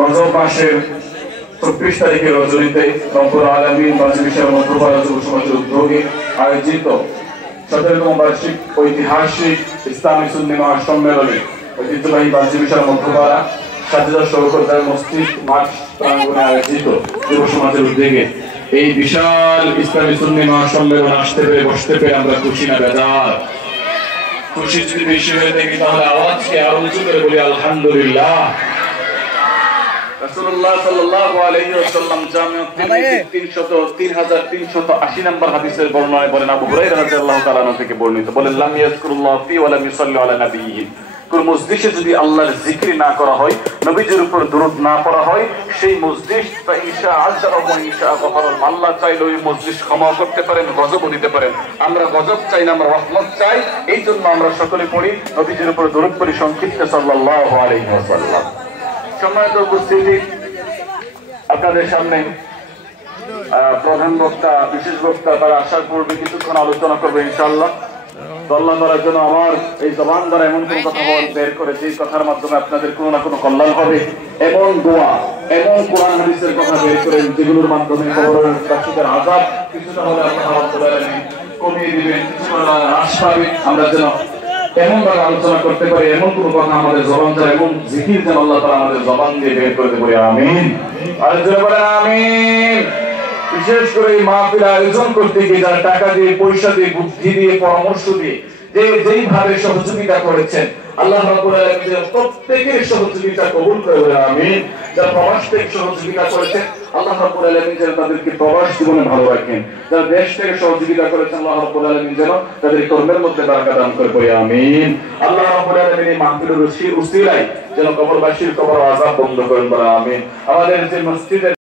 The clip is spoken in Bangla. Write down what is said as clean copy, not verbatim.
রজব মাসের 24 তারিখের রজনীতে রব্বুল আলামিন বাংলাদেশের মধ্যপাড়া যুব সমাজের উদ্যোগে আয়োজিত 17তম বার্ষিক ঐতিহাসিক ইসলামী সুন্নি মহাসম্মেলনে ঐতিহ্যবাহী বাংলাদেশের মধ্যপাড়া সাজিদা শওকত মসজিদ মাঠ প্রাঙ্গণে আয়োজিত যুব সমাজের উদ্যোগে এই বিশাল ইসলামী সুন্নি মহাসম্মেলন আসতে পেরে বসতে পেরে আমরা খুশি না বেজার? খুশি যদি বেশি হয়ে থাকি তাহলে আওয়াজকে আরো উঁচু করে বলি আলহামদুলিল্লাহ। রাসূলুল্লাহ সাল্লাল্লাহু আলাইহি ওয়াসাল্লাম জামিউত তিরমিজি 3380 নম্বর হাদিসের বর্ণনায় বলেন, আবু হুরায়রা রাদিয়াল্লাহু তাআলা আনহু থেকে বর্ণিত, বলেন লাম ইয়াজকুরুল্লাহ ফি ওয়া লাম ইউসাল্লি আলা নাবিয়্যিহি, কোন মসজিদে যদি আল্লাহর জিকির না করা হয়, নবীজির উপর দরুদ না পড়া হয়, সেই মসজিদ ইনশা আল্লাহ ওয়া ইনশা গফার, আল্লাহ চাইলে ওই মসজিদ ক্ষমা করতে পারেন, গজবও দিতে পারেন। আমরা গজব চাই না, আমরা রহমত চাই। এই জন্য আমরা সকলে পড়ি, নবীজির উপর দরুদ পড়ি সংক্ষিপ্ত সাল্লাল্লাহু আলাইহি ওয়াসাল্লাম। সম্মানিত উপস্থিতি, আপনাদের সামনে প্রধান বক্তা, বিশেষ বক্তা তারা আসার পূর্বে কিছুক্ষণ আলোচনা করবে ইনশাআল্লাহ। আল্লাহ তাআলার জন্য আমার এই জবান দ্বারা এমন কোন কথা বের করে যে কথার মাধ্যমে আপনাদের কোনো না কোনো কল্যাণ হবে, এমন দোয়া, এমন কোরআন হাদিসের কথা বের করেন যেগুলোর মাধ্যমে কবরের বাসীদের আযাব কিছুটা হলে আল্লাহ রাব্বুল আলামিন কমিয়ে দিবেন, কিছুটা হ্রাস পাবে। আমরা যেন এমন ভাবে আলোচনা করতে পারি, এমন কোন কথা আমাদের জবান দ্বারা, এমন জিকির যেন আল্লাহ তাআলা আমাদের জবান দিয়ে বের করতে পারি। আমিন। আর জোরে বলেন আমিন। বিশেষ করে এই মাহফিল আয়োজন করতে গিয়ে যারা টাকা দিয়ে, পয়সা দিয়ে, বুদ্ধি দিয়ে, পরামর্শ দিয়ে যেইভাবে সহযোগিতা করেছেন, আল্লাহ রাব্বুল আলামিন প্রত্যেকের সহযোগিতা কবুল করে বলেন আমিন। যারা প্রবাস থেকে সহযোগিতা করেছেন, আল্লাহ রাব্বুল আলামিন যেন তাদেরকে প্রবাস জীবনে ভালো রাখেন। যারা দেশ থেকে সহযোগিতা করেছেন, আল্লাহ রাব্বুল আলামিন যেন তাদের কর্মের মধ্যে বারাকাত দান করে বলেন আমিন। আল্লাহ রাব্বুল আলামিন এই মাহফিলের উসিলায় যেন কবরবাসীর কবর আযাব বন্ধ করেন বলেন আমিন। আমাদের যে মসজিদের